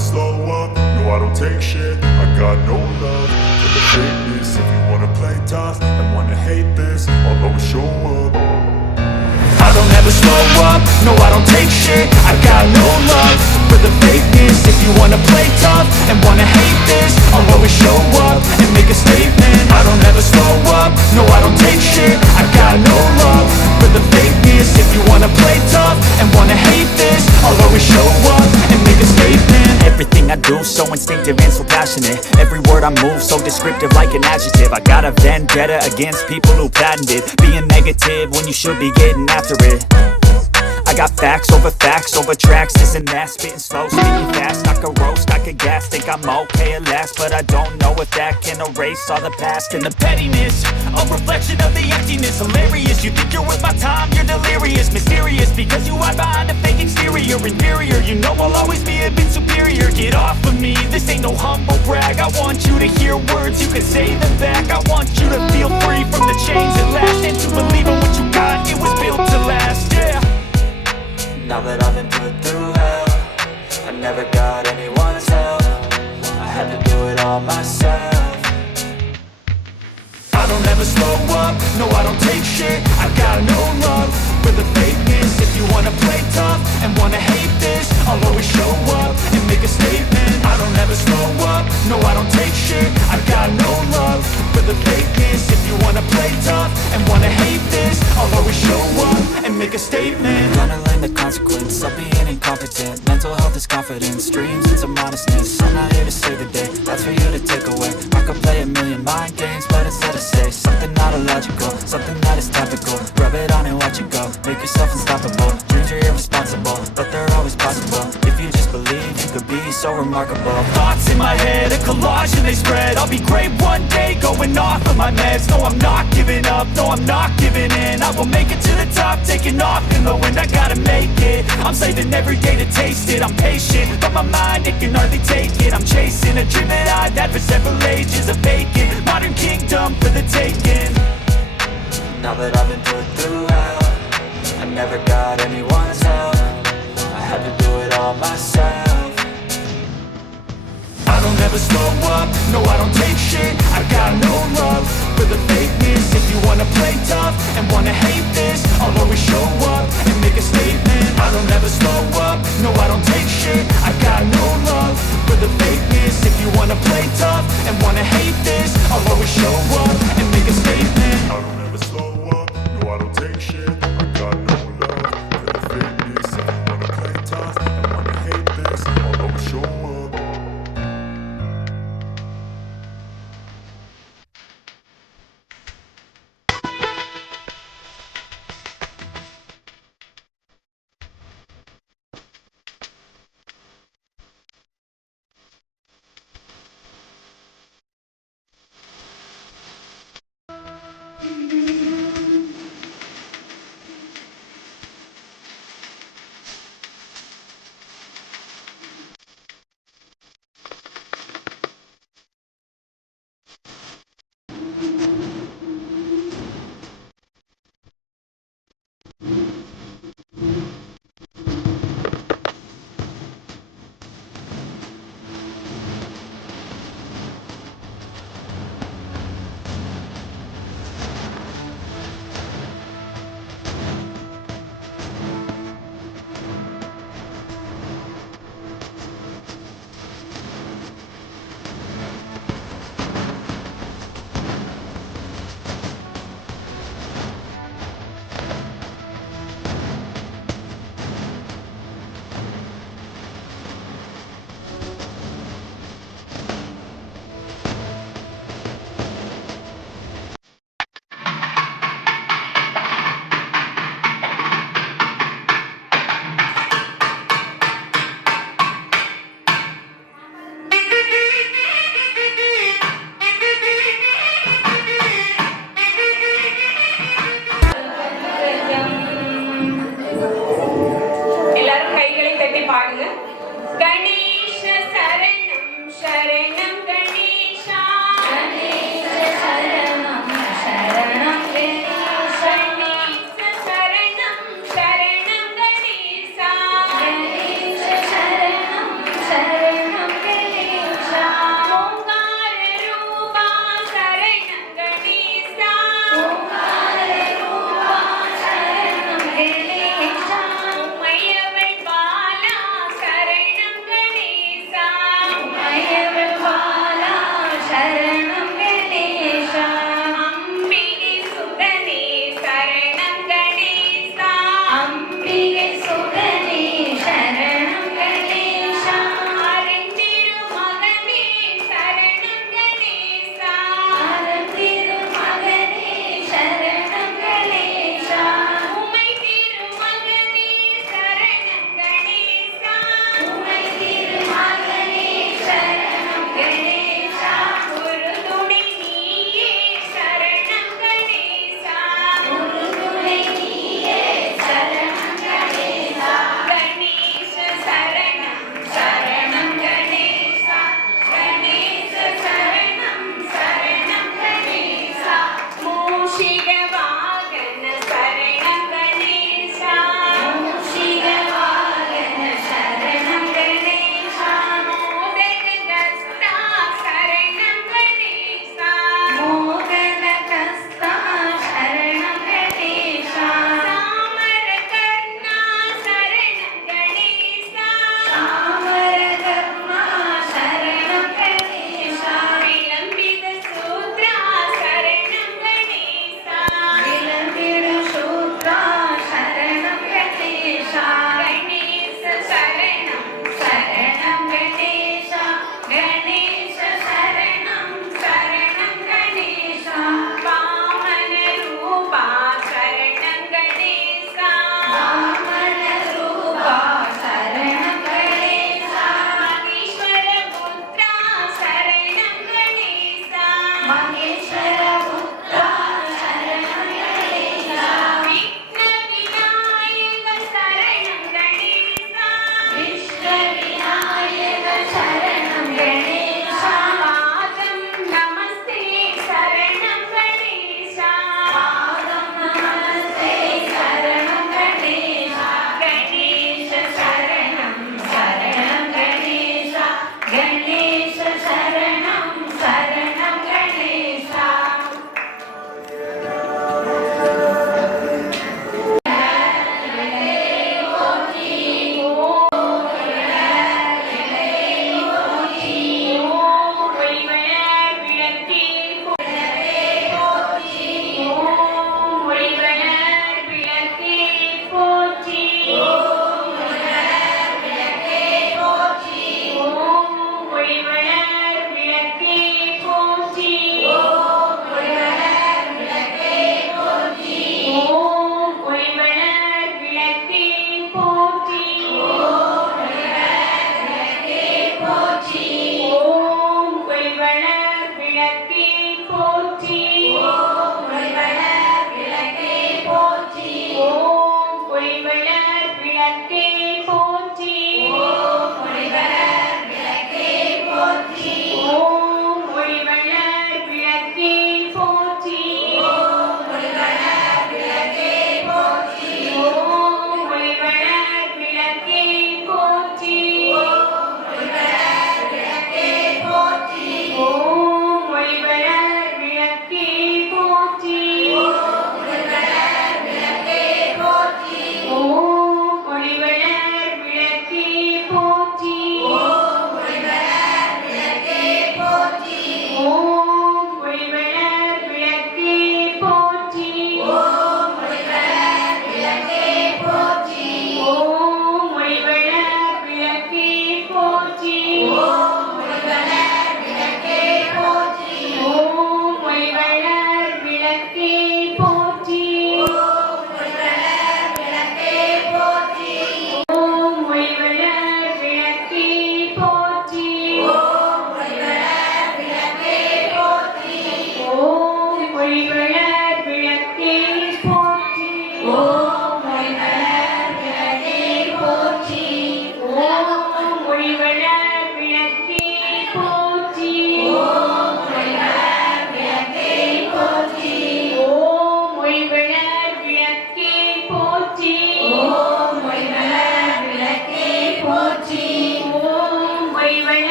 slow up, no I don't take shit. I got no love for the fakeness. If you wanna play tough and wanna hate this, I'll always show up. I don't ever slow up, no I don't take shit. I got no love for the fakeness. If you wanna play tough and wanna hate this, I'll always show up and make a statement. I don't ever slow up, no I don't take shit. I got no love for the fakeness. If you wanna play tough and wanna hate this, I'll always show up and make a statement. Everything I do so instinctive and so passionate. Every word I move so descriptive like an adjective. I got a vendetta against people who patented being negative when you should be getting after it. I got facts over tracks, this and that. Spitting slow, speaking fast, I could roast, I could gas. Think I'm okay at last, but I don't know if that can erase all the past. And the pettiness, a reflection of the emptiness. Hilarious, you think you're worth my time, you're delirious. Mysterious, because you hide behind a fake exterior. Inferior, you know I'll always be a bit superior. Get off of me, this ain't no humble brag. I want you to hear words, you can say them back. I want you to feel free from the chains at last, and to believe in what you got, it was built to last, yeah. Now that I've been put through hell, I never got anyone's help. I had to do it all myself. I don't ever slow up, no I don't take shit. I got no love for the fakeness. If you wanna play tough and wanna hate this, I'll always show up and make a statement. I don't ever slow up, no I don't take shit. I got no love for the fakeness. If you wanna play tough and wanna hate this, I'll always show up and make a statement. Gonna learn the consequence of being incompetent. Mental health is confidence, dreams into modestness. I'm not here to save the day, that's for you to take away. I could play a million mind games, but instead I say something not illogical, something that is topical. Rub it on and watch it go, make yourself unstoppable. Dreams are irresponsible, but they're always possible. If you just believe, you could be so remarkable. Thoughts in my head, a collage and they spread. I'll be great one day, going off of my meds. No, I'm not giving up, no, I'm not giving in. I will make it to the top, taking off in the wind. I gotta make it, I'm saving every day to taste it. I'm patient, but my mind, it can hardly take it. I'm chasing a dream that I've had for several ages. A vacant, modern kingdom for the taking. Now that I've been put through hell, I never got anyone's help. I had to do it all myself. I don't ever slow up, no I don't take shit. I got no love for the fakeness. If you wanna play tough and wanna hate this, I'll always show up and make a statement. I don't ever slow up, no I don't take shit. I got no love for the fakeness. If you wanna play tough and wanna hate this, I'll always show up and make a statement. I don't ever slow up, no I don't take shit. I got no love for the fakeness. If you wanna play tough and wanna hate this, I'll always show up.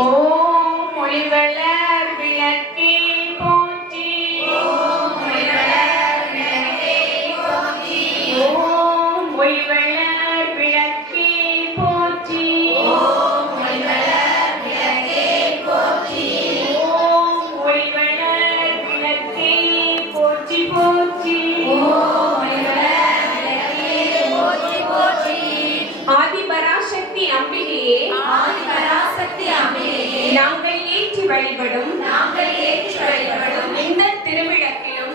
ஓம் ஒளிவளர் விளக்கே போற்றி. ஓம் ஒளிவளர் விளக்கே போற்றி. ஓம் ஒளிவளர் விளக்கே போற்றி. ஓம் ஒளிவளர் விளக்கே போற்றி. ஓம் ஒளிவளர் விளக்கே போற்றி போற்றி. ஓம் ஒளிவளர் விளக்கே போற்றி போற்றி. ஆதிபராசக்தி அம்பிகையே, ஆதிபராசக்தி அம்பிகையே, நாங்கள் ஏற்றி வழிபடும் இந்த திருவிளக்கிலும்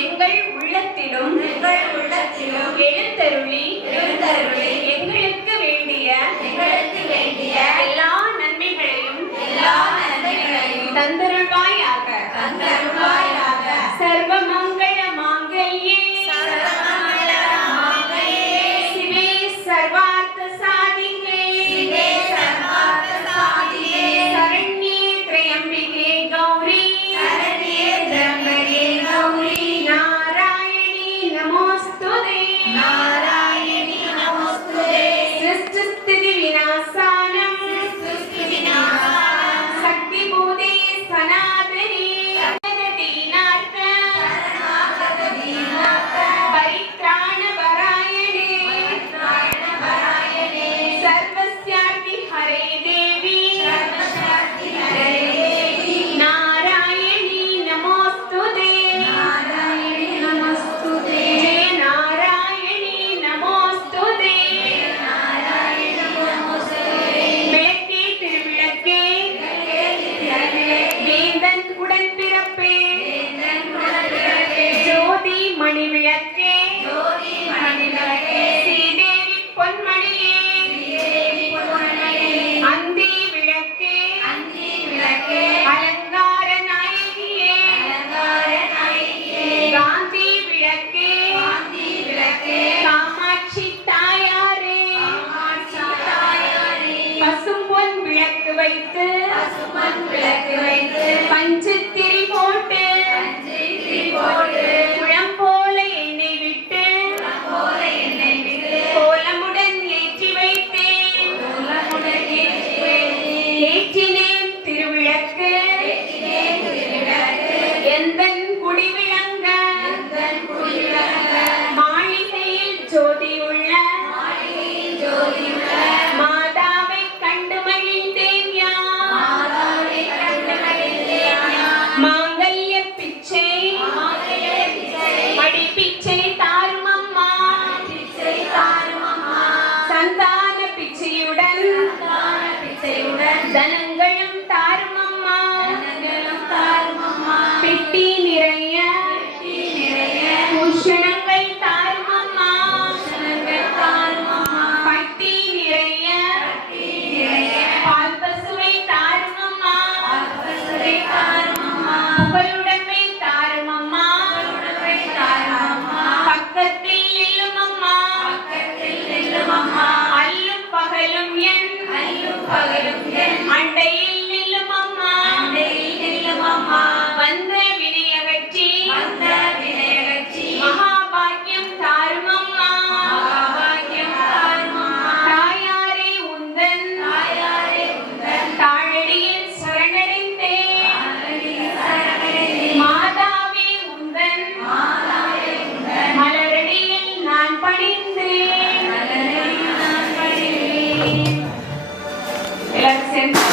எங்கள் உள்ளத்திலும் எழுந்தருளி எங்களுக்கு வேண்டிய எல்லா நன்மைகளையும் தந்தருள்வாயாக. சர்வ மங்கள மாங்கல்யே சிவே சர்வார்த்த சாதிகே சரண்யே த்ர்யம்பிகே கௌரி நாராயணி நமோஸ்துதே சிருஷ்டிஸ்திதி விநாசானம் சக்தி பூதே சனாதனே தீனார்த்த பரித்ராண பராயணே சர்வஸ்யார்த்தி ஹரே தேவி நாராயணி நமோஸ்துதே ஜெய நாராயணி நமோஸ்துதே. விளக்கே திருவிளக்கே வேந்தன் உடன்பிறப்பே ஜோதி மணி விளக்கே ஸ்ரீதேவி பொன்மணியே அந்தி விளக்கே அலங்கார நாயகியே காந்தி விளக்கே காமாட்சி தாயாரே பசும்பொன் விளக்கு வைத்து பஞ்சத்திரி போட்டு குளம் போல எண்ணெய் விட்டு கோலமுடன் ஏற்றி வைத்தேன். ஏற்றினேன் திருவிளக்கு எந்தன் குடி விளங்க மாளிகையில் ஜோதியுள்ள மாதாவை கண்டு மகிழ்ந்தேன் யான். மாங்கல்ய பிச்சை மடி பிச்சை தாரும் அம்மா. சந்தான பிச்சையுடன் தனங்களும் தாரும் அம்மா. பெட்டி நிறைய பூஷணங்கள் தாரும் அம்மா. பட்டி நிறைய பால் பசுவை தாரும் அம்மா. புகழுடைமை தாரும் அம்மா. பக்கத்தில் நில்லும் அம்மா. அல்லும் பகலும் என் அண்டையில் நில்லும் அம்மா. வந்த வினையகற்றி மகாபாக்கியம் தாரும் அம்மா. தாயாரே உந்தன் தாழடியில் சரணடைந்தேன். மாதாவே உந்தன் மலரடியில் நான் பணிந்தேன். எல்லாரும் சேர்ந்து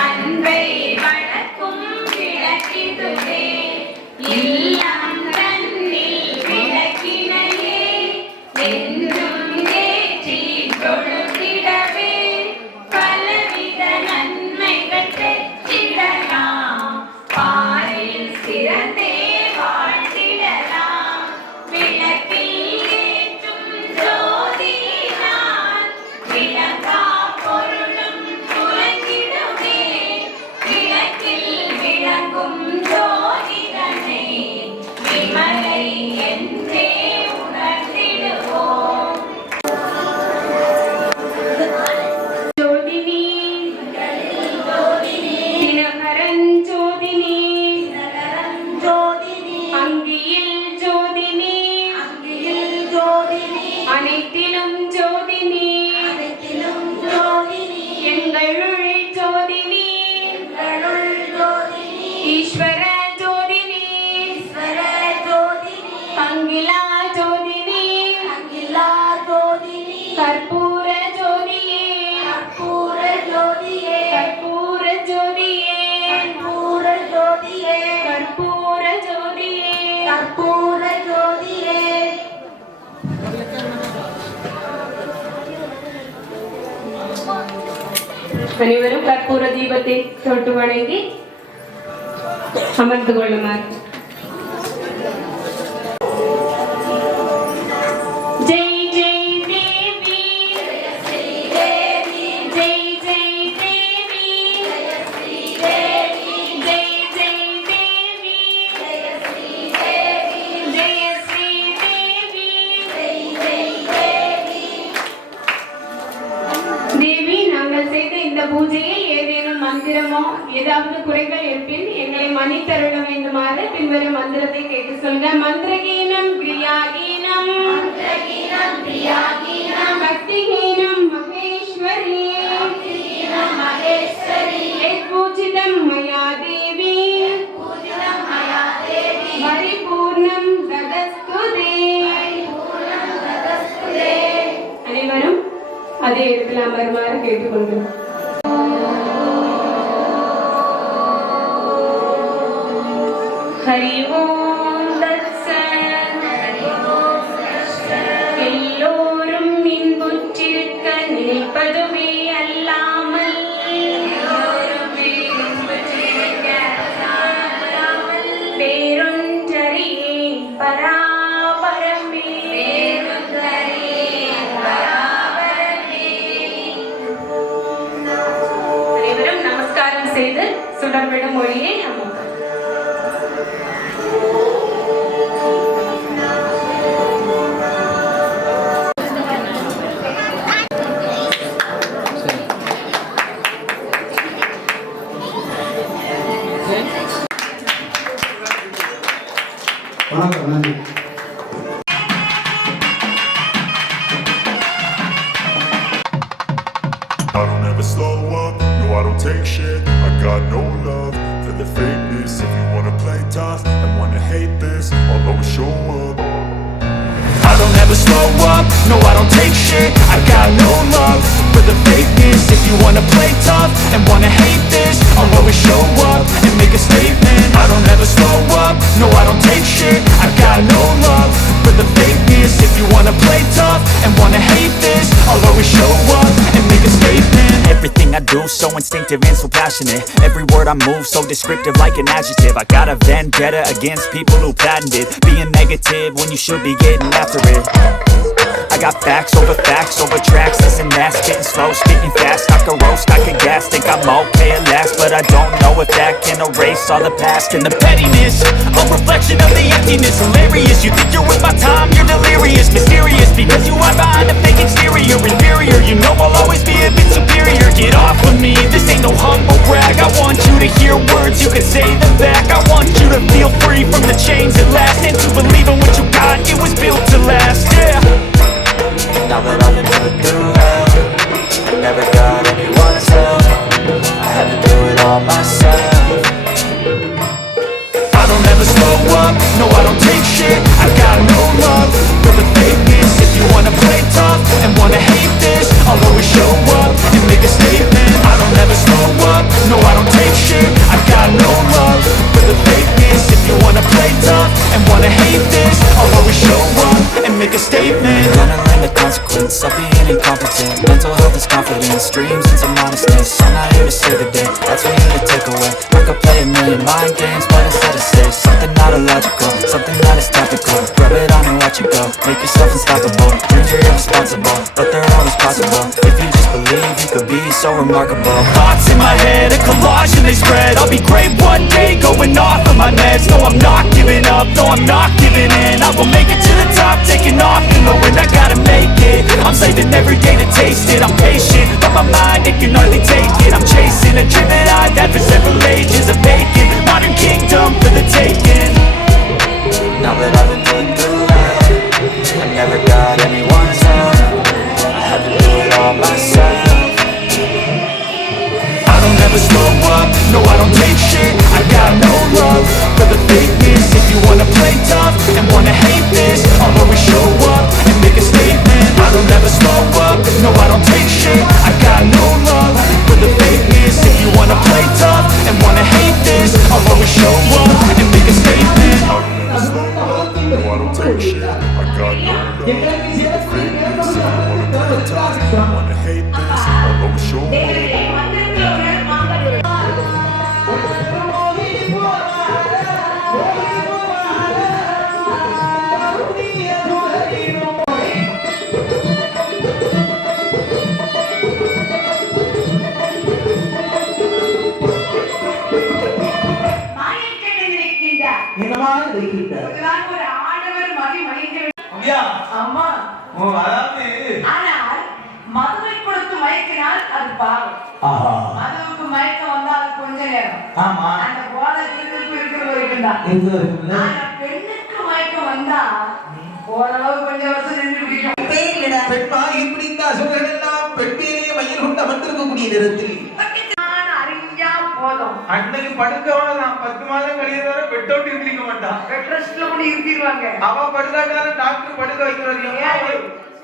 அன்பை வளர்க்கும் விளக்கு அனைவரும் கற்பூர தீபத்தை தொட்டு வணங்கி அமர்ந்து கொள்ளுமாறு. ஜெய் ஜெய் தேவி, ஜெய் ஜெய் தேவி, ஜெய் ஜெய் தேவி, ஜெய ஸ்ரீ தேவி. தேவி, நாங்கள் செய்த இந்த பூஜையில் ஏதேனும் மந்திரமோ ஏதாவது குறைகள் இருப்பின் எங்களை மன்னித்தருள வேண்டுமாறு பின்வரும் மந்திரத்தை கேட்டு சொல்க. மந்திரகீனம் கிரியாகீனம், பக்திஹீனம் மகேஸ்வரி, பூஜிதம் மயா தேவி, பரிபூர்ணம் ததஸ்துதே. அனைவரும் அதே இடத்தில் அமருமாறு கேட்டுக்கொள்கிறோம். ஹரி ஓம் தத்சத். எல்லோரும் இன்புற்றிருக்க நினைப்பதுமே அல்லாமல் வேறொன்றறியேன் பராபரமே. அனைவரும் நமஸ்காரம் செய்து சுடர்விடும் மொழியை அமர்ந்தார். வணக்கம், நன்றி. I don't ever slow up, no I don't take shit. I got no love for the fakeness. If you wanna play tough and wanna hate this, I'll always show up. I don't ever slow up, no I don't take shit. I got no love for the fakeness. If you wanna play tough and wanna hate this, I'll always show up and make a statement. I don't ever slow up, no I don't take shit. I got no love for the fakeness. If you wanna play tough and wanna hate this, I'll always show up and make a statement. Everything I do so instinctive and so passionate. Every word I move so descriptive like an adjective. I got a vendetta against people who patented being negative when you should be getting after it. I got facts over tracks, this and that, spitting slow, speaking fast. I can roast, I can gas, think I'm okay at last, but I don't know if that can erase all the past and the pettiness. A reflection of the emptiness, hilarious. You think you're with my time, you're delirious, mysterious, because you are behind a fake exterior, inferior. You know I'll always be a bit superior. Get off of me, this ain't no humble brag. I want you to hear words, you can say them back. I want you to feel free from the chains that last, and to believe in what you got, it was built to last, yeah. Now that I've been put through hell, I never got anyone's help. I had to do it all myself. I don't ever slow up, no I don't take shit. I got no love for the fakeness. If you wanna play tough and wanna hate this, I'll always show up and make a statement. I don't ever slow up, no I don't take shit. I got no love for the fakeness. If you wanna play tough and wanna hate this, I'll always show up and make a statement. Gonna learn the consequence of being incompetent. Mental health is confidence, dreams into modestness. I'm not here to save the day, that's for you to take away. I could play a million mind games, but instead I say something not illogical, something that is topical. Rub it on and watch it go, make yourself unstoppable. Dreams are irresponsible, but they're always possible. If you just believe, you could be so remarkable. Thoughts in my head, a collage and they spread. I'll be great one day, going off of my meds. No, I'm not giving up, no, I'm not giving in. I will make it to the top, taking off in the wind. I gotta make it, I'm saving every day to taste it. I'm patient, but my mind, it can hardly take it. I'm chasing a dream that I've had for several ages. A vacant, modern kingdom for the taking. Now that I've been put through hell, I never got anyone's help. I had to do it all myself. I don't ever slow up, no I don't take shit. I got no love for the fakeness. If you wanna play tough and wanna hate this, I'll always show up and make a statement. I don't ever slow up, no I don't take shit. I got no love for the fakeness. If you wanna play tough and wanna hate this, I'll always show up and make a statement. I don't ever slow up, no I don't take shit. I got no love for the fakeness. If you wanna play tough and wanna hate this, I'll always show up. என்னமா இருக்கிறார் இதெல்லாம் ஒரு ஆடவர் மகிழ்ந்து அப்படியா? ஆமா. ஓ, அதாவது ஆனால் மதுவை கொடுத்து மயக்கினால் அது பாவம். ஆஹா, மதுவுக்கு மயக்கம் வந்தா அது கொஞ்ச நேரம். ஆமா, அந்த போதை திருப்பி இருக்கிற வரைக்கும் தான். எங்க இருக்குல்ல? ஆனா பெண்ணுக்கு மயக்கம் வந்தா ஓரளவு கொஞ்சம் வருஷம் நின்று பிடிக்கும். பெண்மா இப்படி இந்த அசுரர்களெல்லாம் பெண்மையிலேயே மயில் கொண்டு அமர்ந்திருக்கக்கூடிய நேரத்தில் அறிஞ்சா போதும். அன்னைக்கு படுக்கவன நான் 10 மாதம் கழியதோட பெட்டோட்டி இருக்க மாட்டான். பெட் ரெஸ்ட்ல கூட இருத்திடுவாங்க. அவ படுக்காட்டாலும் டாக்டர் படுக்க வைக்கிறாரு.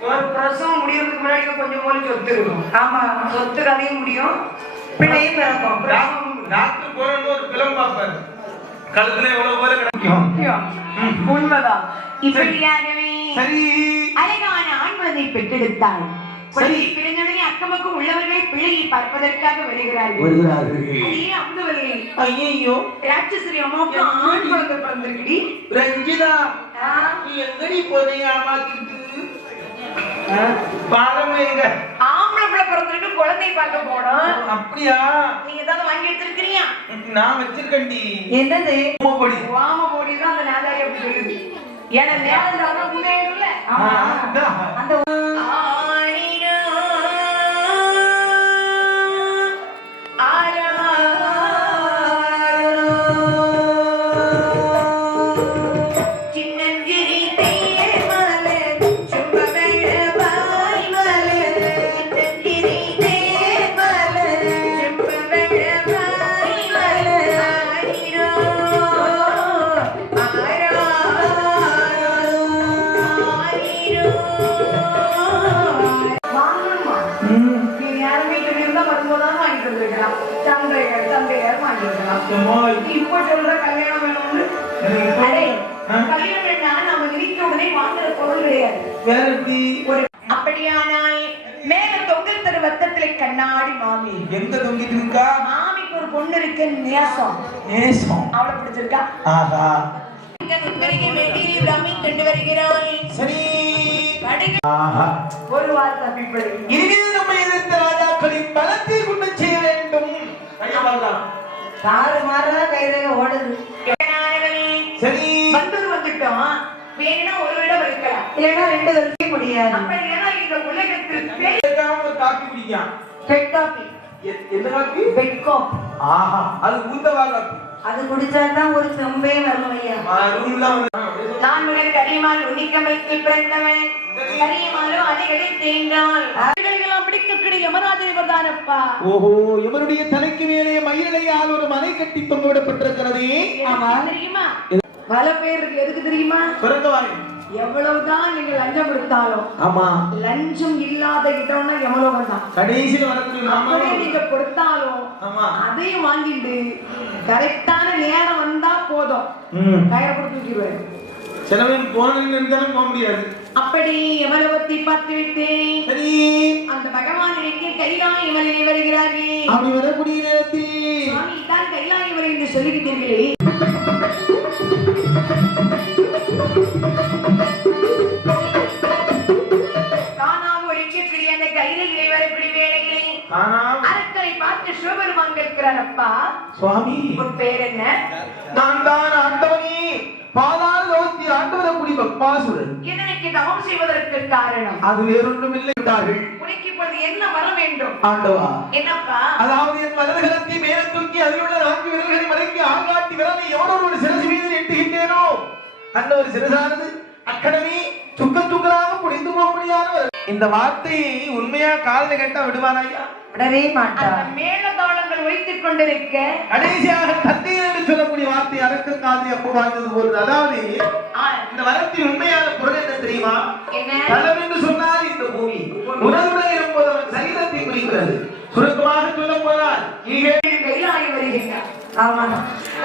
ஒரு பிரசவம் முடியறதுக்கு முன்னாடி கொஞ்சம் போல சொத்து இருக்கும். ஆமா, சொத்து கதையும் முடியும், பிள்ளையும் பிறக்கும். டாக்டர் போறன்னு ஒரு பிலம் பார்ப்பாரு, கழுத்துல எவ்வளவு போல கிடைக்கும். உண்மைதான். இப்படியாகவே சரி, அழகான ஆண் குழந்தை பெற்றெடுத்தாள். குழந்தை பிறந்தவுடனே அக்கமக்கம் உள்ளவர்கள் பிள்ளையை பார்ப்பதற்காக வருகிறார்கள். அதே அமுதவல்லி, ஐயோ ராட்சசரி அம்மாவுக்கு ஆண் குழந்தை பிறந்திருக்குடி. ரஞ்சிதா, நீ எங்கடி போறீங்க? அம்மாக்கிட்டு பாலமா எங்க? ஆம்பளை பிள்ளை பிறந்திருக்கு, குழந்தை பார்க்க போனோம். அப்படியா? நீங்க ஏதாவது வாங்கி எடுத்திருக்கிறீங்க? நான் வச்சிருக்கேன்டி. என்னது? ஓமப்பொடி. வாமபோடி தான் அந்த நாதாரி அப்படி சொல்லுது. ஏன்னா நேரம் தான் முன்னேறும்ல. அந்த இப்போ சொல்ற கல்யாணம் வேணும்னு கல்யாணம் வேணா நம்ம நினைக்க உடனே வாங்குற பொருள் கிடையாது. அப்படியானால் மேல தொங்கல் தரு வட்டத்திலே கண்ணாடி மாமி எங்க தொங்கிட்டு இருக்கா? மாமிக்கு ஒரு பொண்ணு இருக்கு, நேசம். நேசம் அவளை பிடிச்சிருக்கா? ஆஹா, சரி. ஒரு வார்த்தை பின்பற்றி இனிமே நம்ம எதிர்த்த ராஜாக்களின் பலத்தை கொண்டு செய்ய வேண்டும். காரு மாறா கைரேக ஓடுது. சரி, வந்தது வந்துட்டோம். வேணும்னா ஒரு விடம் இருக்கலாம், இல்லைன்னா 2 வரைக்கும் முடியாது. அப்ப ஏன்னா இந்த உலகத்தில் ஒரு காப்பி குடிக்கான். Bed coffee. என்ன காப்பி? Bed coffee. ஆஹா, அது ஊத்தவா காப்பி. அது குடிச்சாதான் ஒரு செம்பே வரும் ஐயா. நான் உனக்கு கரியமால் உன்னிக்கமலத்தில் பிறந்தவன். கரியமாலும் அலைகளில் தேங்கால் அலைகளெல்லாம் பிடிக்கக்கூடிய யமராஜன் இவர்தானப்பா. ஓஹோ, இவருடைய தலைக்கு மேலே மயிலையால் ஒரு மலை கட்டி தொங்க விடப்பட்டிருக்கிறது. தெரியுமா? பல பேருக்கு எதுக்கு தெரியுமா? எவ்வளவுதான் நீங்க லஞ்சம் கொடுத்தாலும், ஆமா, லஞ்சம் இல்லாத இடம்னா எவ்வளவு தான் கடைசியில் வரக்கூடிய நீங்க கொடுத்தாலும் அதையும் வாங்கிட்டு கரெக்டான நேரம் வந்தா போதும், கயிறை கொடுத்து வச்சிருவாரு. செலவில் போனாலும் போக முடியாது. அப்படி எவ்வளவத்தை பார்த்து விட்டேன். சரி, அந்த பகவானுக்கு கைலாய மலையை வருகிறார்கள். அப்படி வரக்கூடிய நேரத்தில் சுவாமி தான் கைலாய மலை என்று சொல்லிக்கிட்டீர்களே. அரக்கரை பார்த்து சிவபெருமான் கேட்கிறார், அப்பா சுவாமி உன் பேர் என்ன? நான் தான் ஆண்டவனே, பாதாள லோகத்தில் ஆண்டவரக்கூடிய பக்மாசுரன். இதற்கு தவம் செய்வதற்கு காரணம் அது வேறொன்றும் இல்லை என்றார்கள். உனக்கு இப்பொழுது என்ன வர வேண்டும்? ஆண்டவா, என்னப்பா? அதாவது என் வலதுகரத்தை மேலே தூக்கி அதில் உள்ள 4 விரல்களை மடக்கி ஆள்காட்டி விரலை எவனோடு ஒரு சிரசு மீது எட்டுகின்றேனோ அந்த ஒரு சிறசானது அக்கடமே துக்கராக புரிந்து போக முடியாத இந்த வார்த்தையை உண்மையா காதல கேட்டா விடுவானாயா? விடவே மாட்டான். மேலதாளங்கள் வைத்துக் கொண்டிருக்க கடைசியாக தந்தையர் என்று சொல்லக்கூடிய வார்த்தை அரக்க காதலி அப்போ வாழ்ந்தது போது. அதாவது இந்த வரத்தின் உண்மையான பொருள் என்ன தெரியுமா? தலம் என்று சொன்னால் இந்த பூமி, உணவுடன் இருக்கும்போது அவன் சரீரத்தை குறிக்கிறது. சுருக்கமாக சொல்ல போனால் கைலாயம் வருகின்றார்.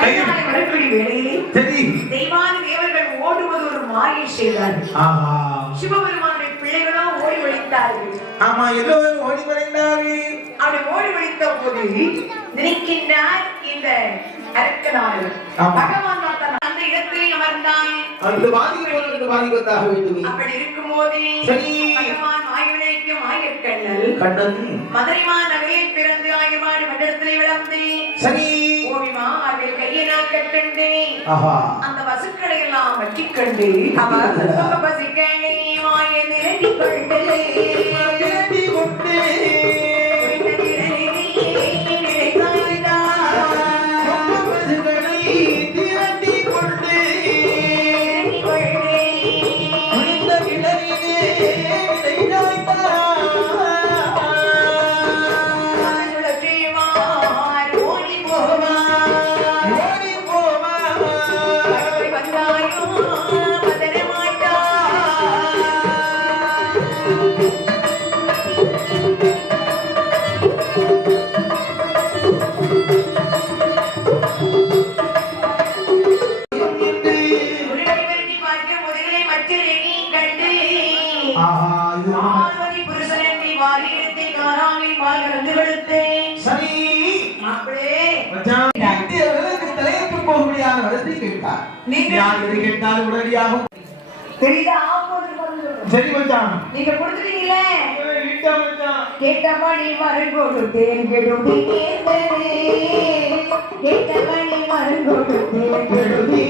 கைலாயம் வரக்கூடிய வேளையில் சரி தெய்வான தேவர்கள் ஓடுவது ஒரு மாயை செய்தார்கள். சிவபெருமானுடைய பிள்ளைகளோ ஓடி ஒழித்தார்கள். ஆமா, எல்லோரும் ஓடி மறைந்தார்கள். அப்படி ஓடி ஒழித்த போது நினைக்கின்றார் இந்த அரக்கனார்கள். பகவான் அந்த இடத்திலே அமர்ந்தான். அந்த பாதிக்கப்பதாக வேண்டும். அப்படி இருக்கும்போது பகவான் ஆய்வினைக்கும் ஆயக்கண்ணல் மதுரைமா நகரில் பிறந்து ஆயமாடு மண்டலத்திலே வளர்ந்து சரி ஓவிமா அதில் கையினால் கட்டண்டு அந்த மட்டிக்கண்டு பசிக்கணி வாய நிரட்டி கொண்டு சரி மச்சான், நீங்க கொடுத்துட்டீங்களே கேட்டபடி மரம் கொடுத்தேன் கெடுதி கேட்டபடி மரம் கொடுத்தேன் கெடுதி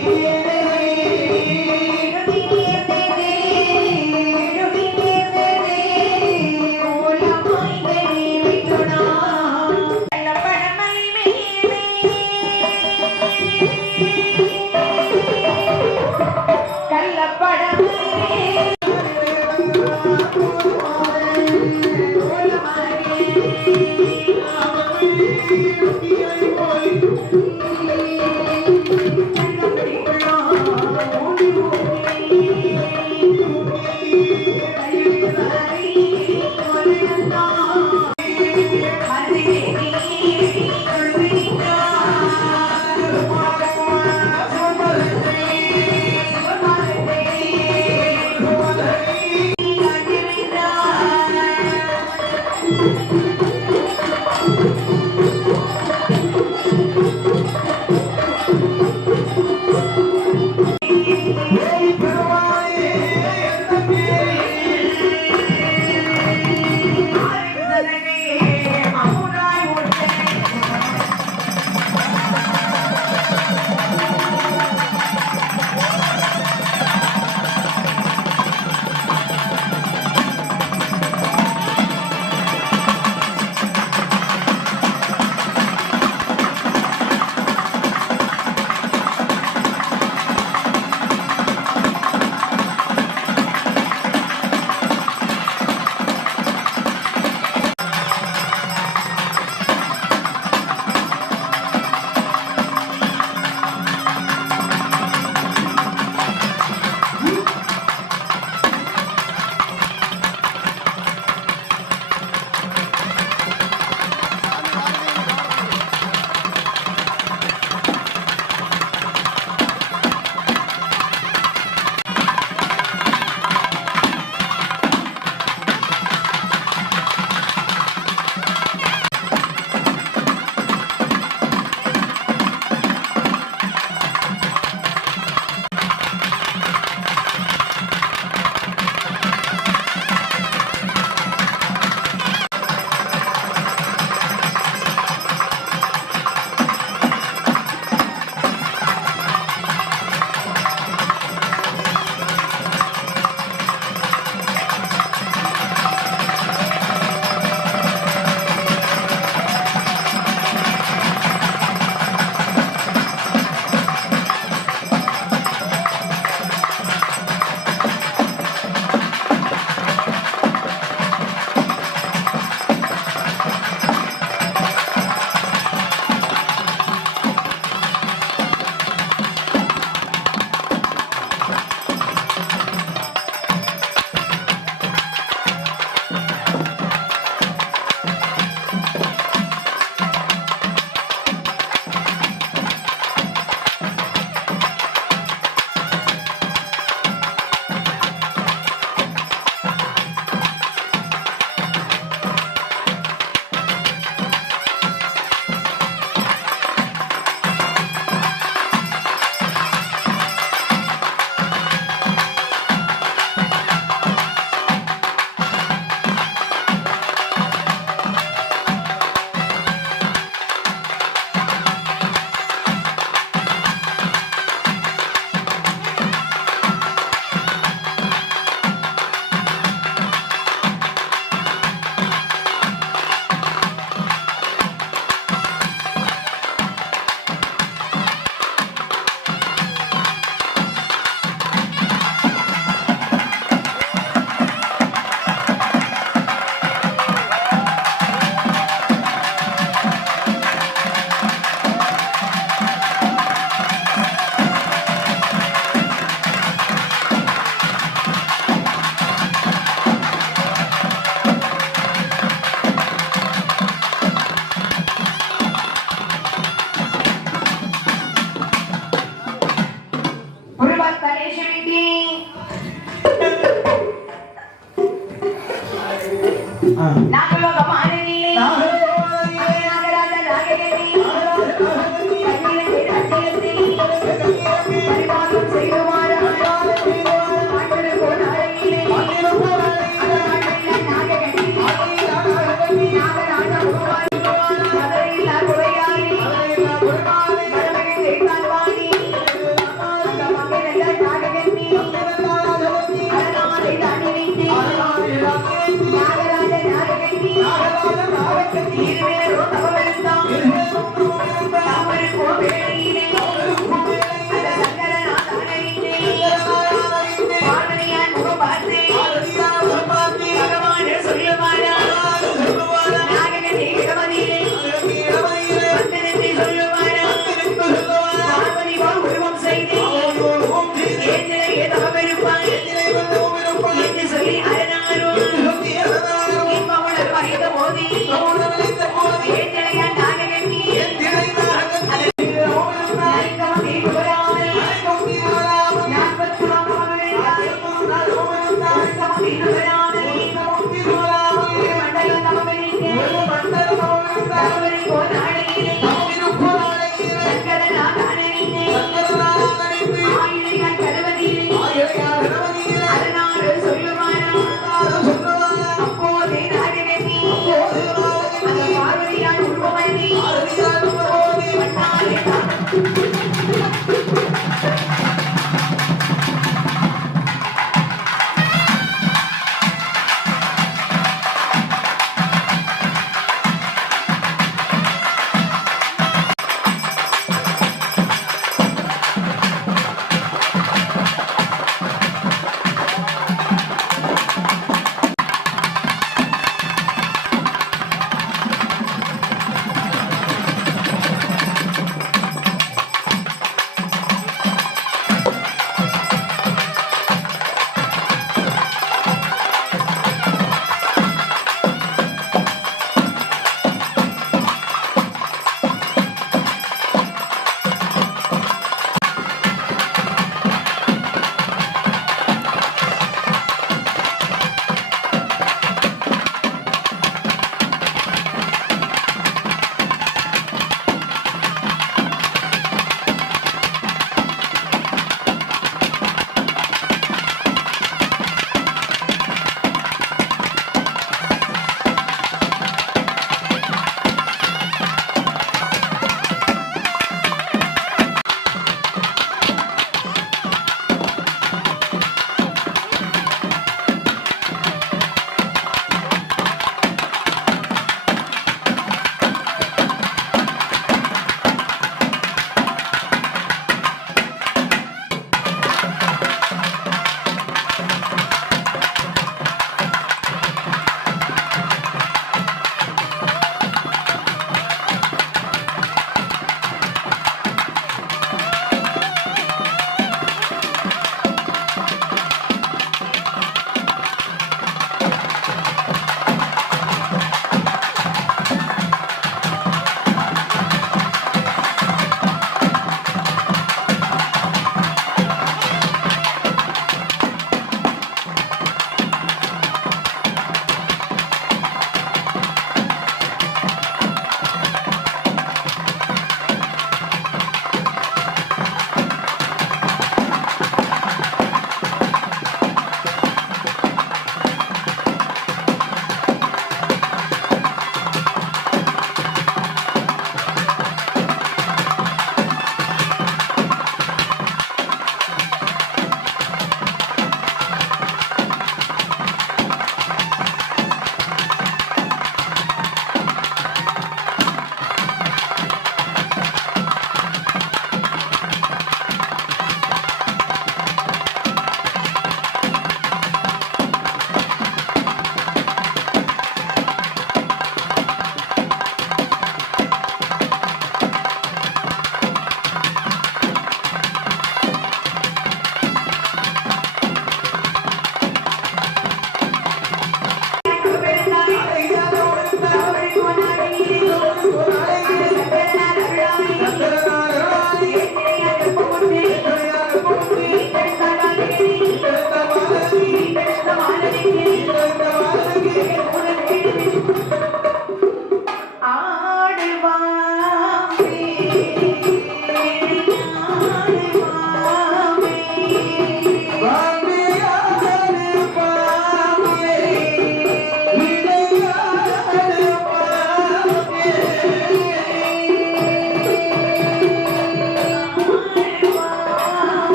பாவே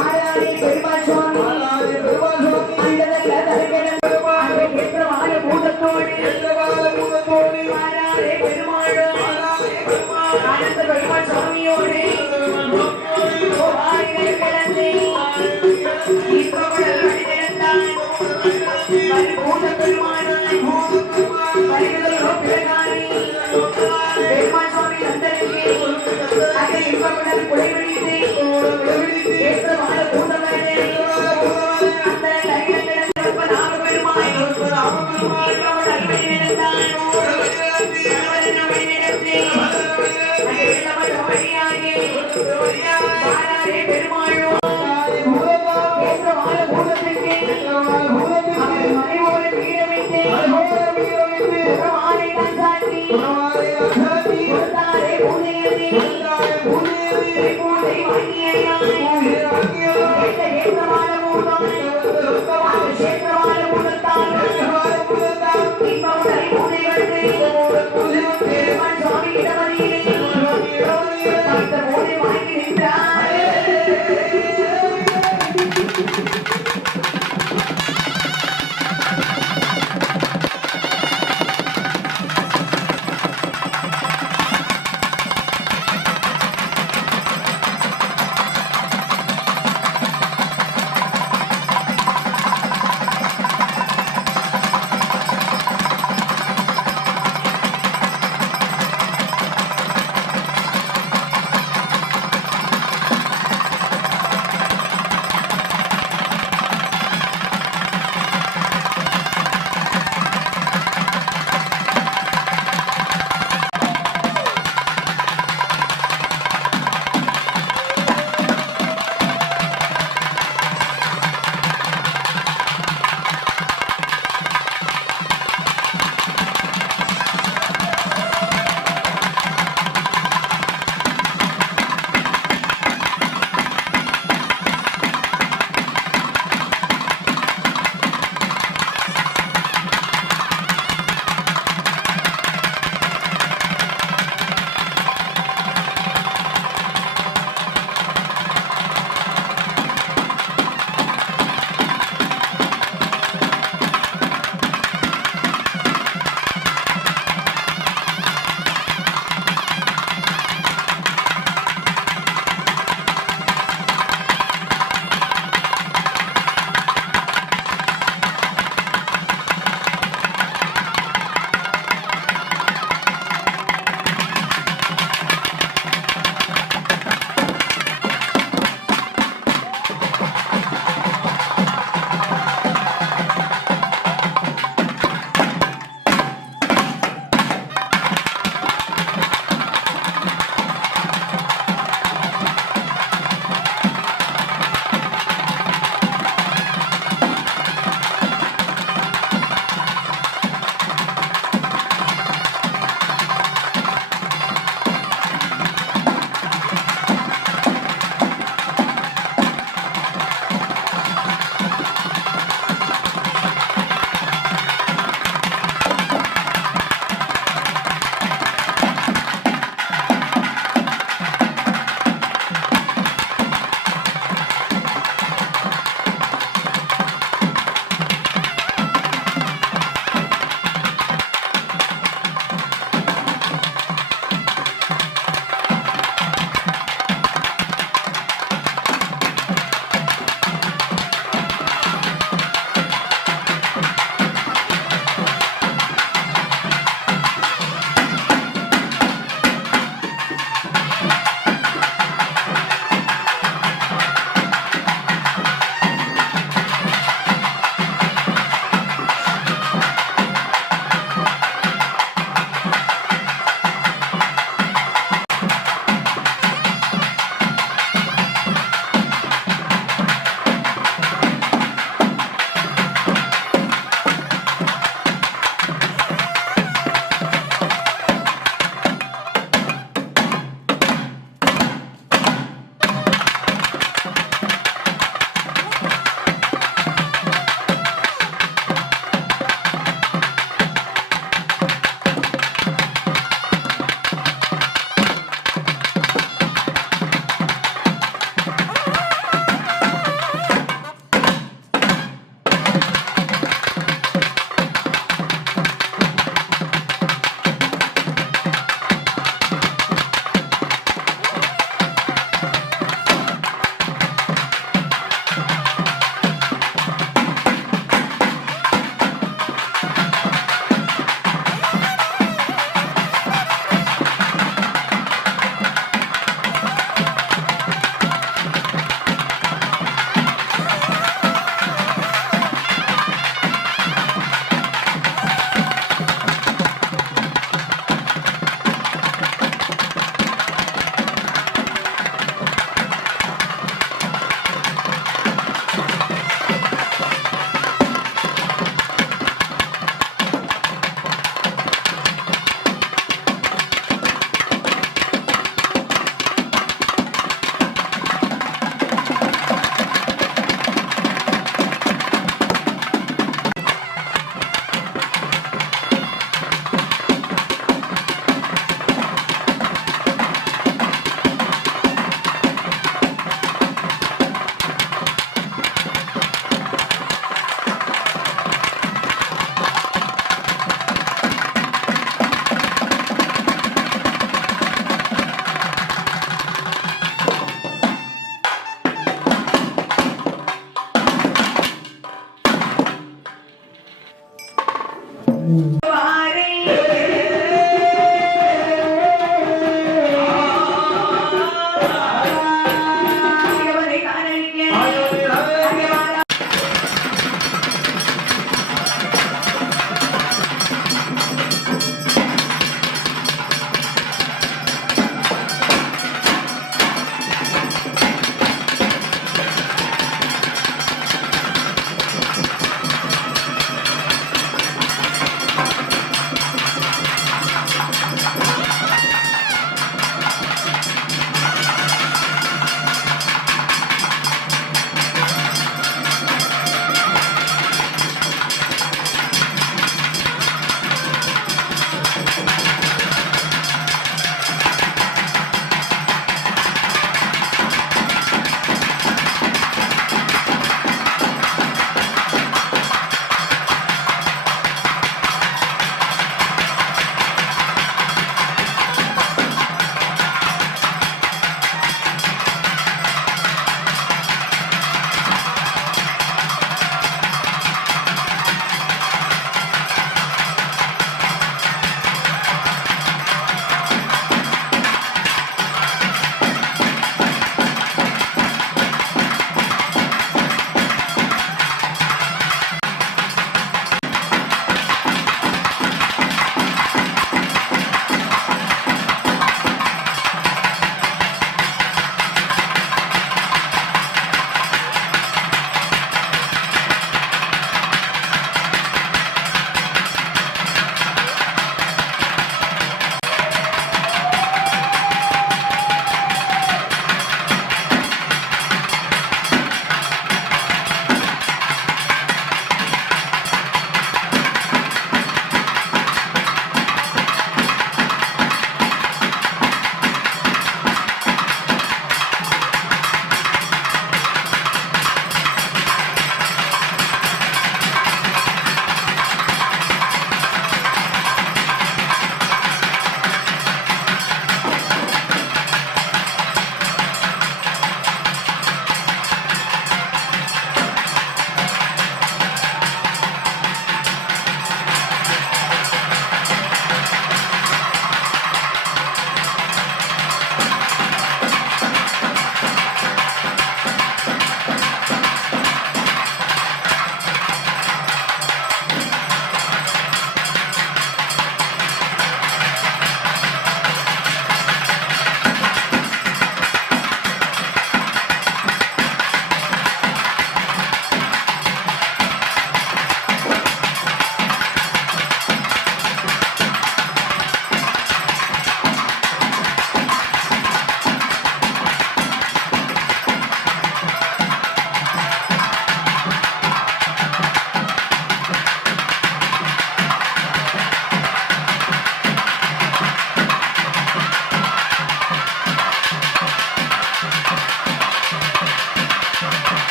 ஆராதனை பெருமாள் சுவாமி அண்டதல்ல தருகிற ஏற்றவாழ பூதத்தோடு ஆராதனை பெருமாளும் ஆனந்த பெருமாள் சுவாமியோடு ஆயிரம் கிடந்து இப்பவள் அடிதிறந்தான் பூத பெருமாளும் வருகிறதோ பிறகாரி பெருமாள் சுவாமி நந்தனுக்கு அதை இப்பவள் குறைவழித்து ஏற்றவாழ பூதவனே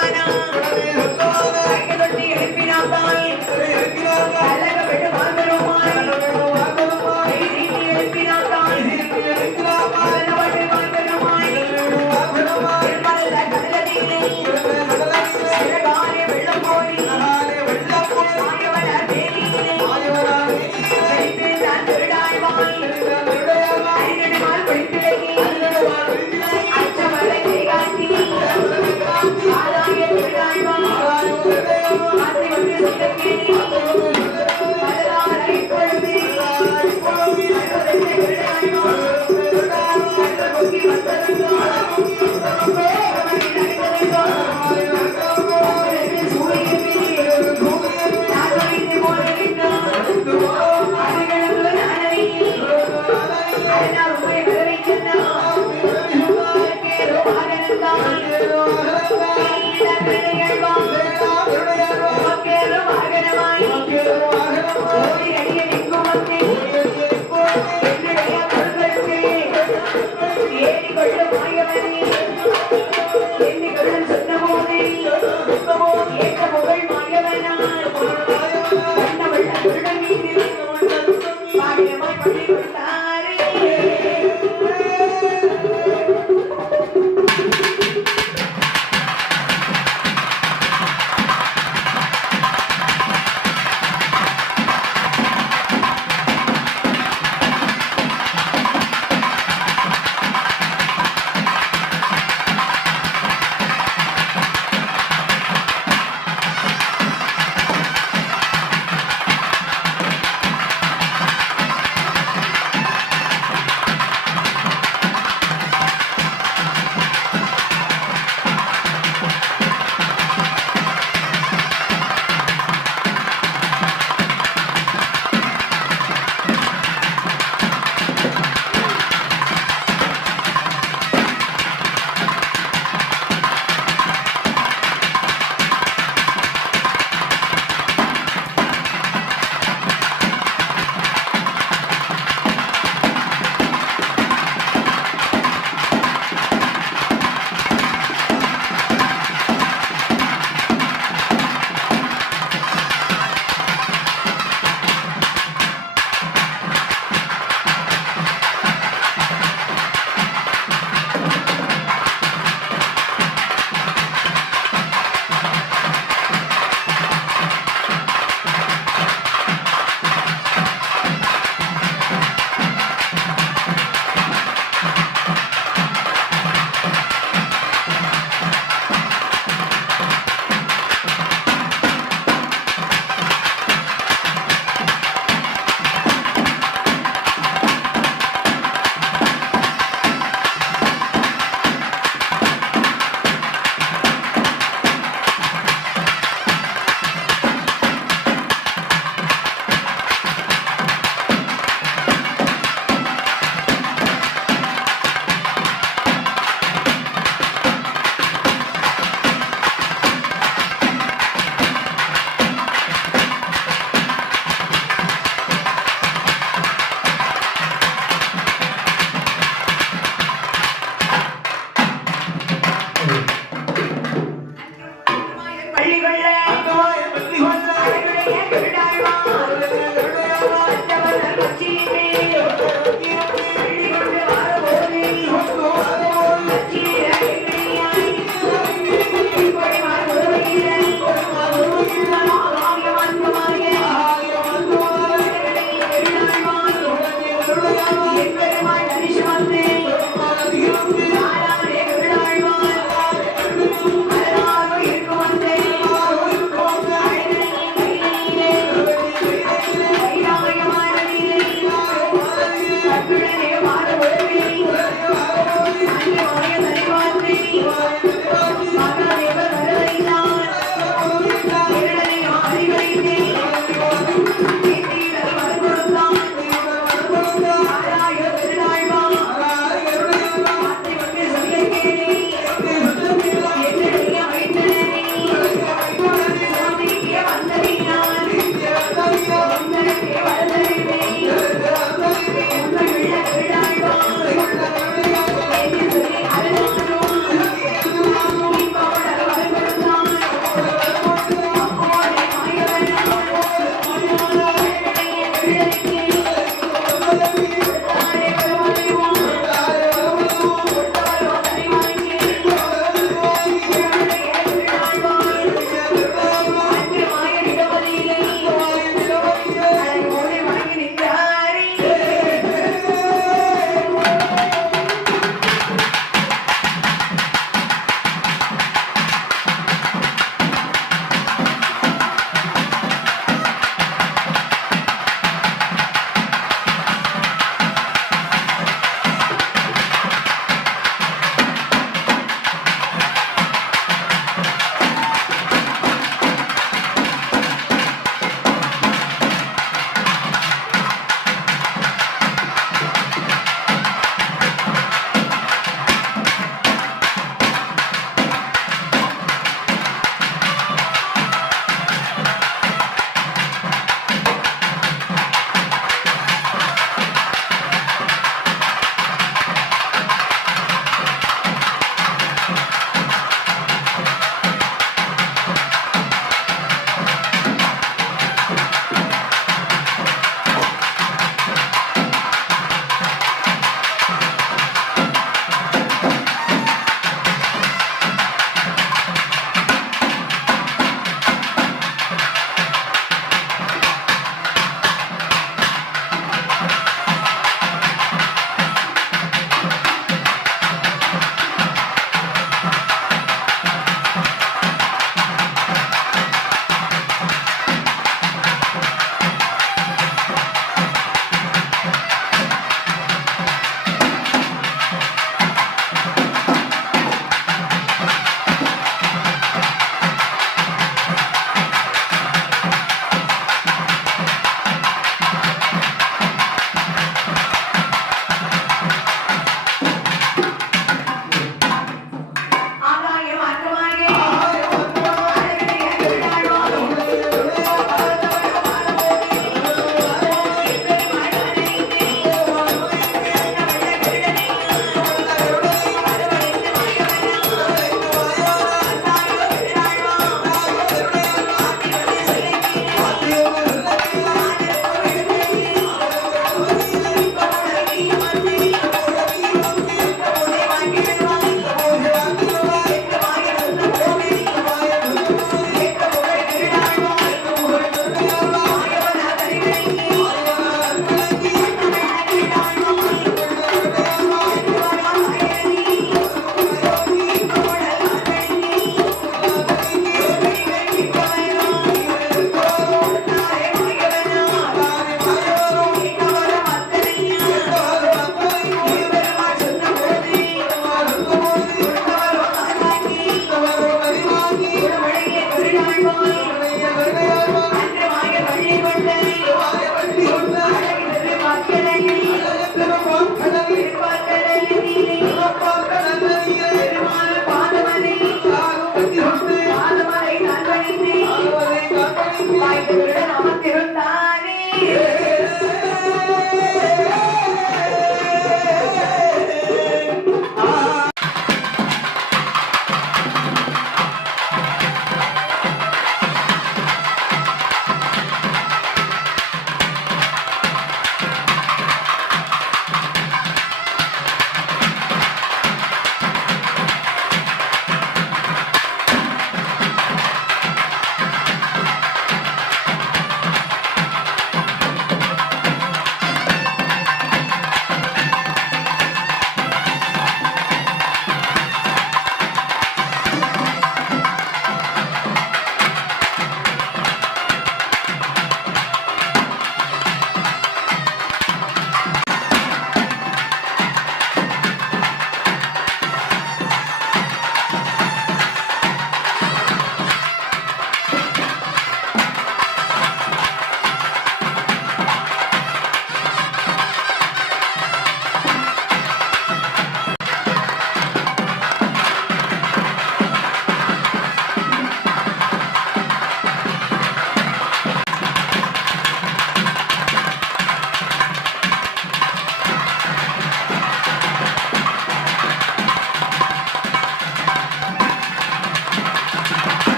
சொந்தமான கைதொட்டி எழுப்பினாத்தால் கலகப்பட்டு வாழ்வருமாய் எழுப்பினாத்தால் கலகப்பட்டு வாழ்வருமாய் திருமலை கடலதிலே சிறகாலே வெள்ளம் போய் மாயவனார் தேனியிலே செழித்து நான் திருடாய்வாய் ஐநெடுமால் பிடித்திலகி அச்சமலை கைகாட்டி ஆதாய திருடாய்வாய் ஆசை வந்து சிங்கக்கேணி மலராரை பொழுது திருடாய்வாய் வந்ததோ ஏறி கொள்ள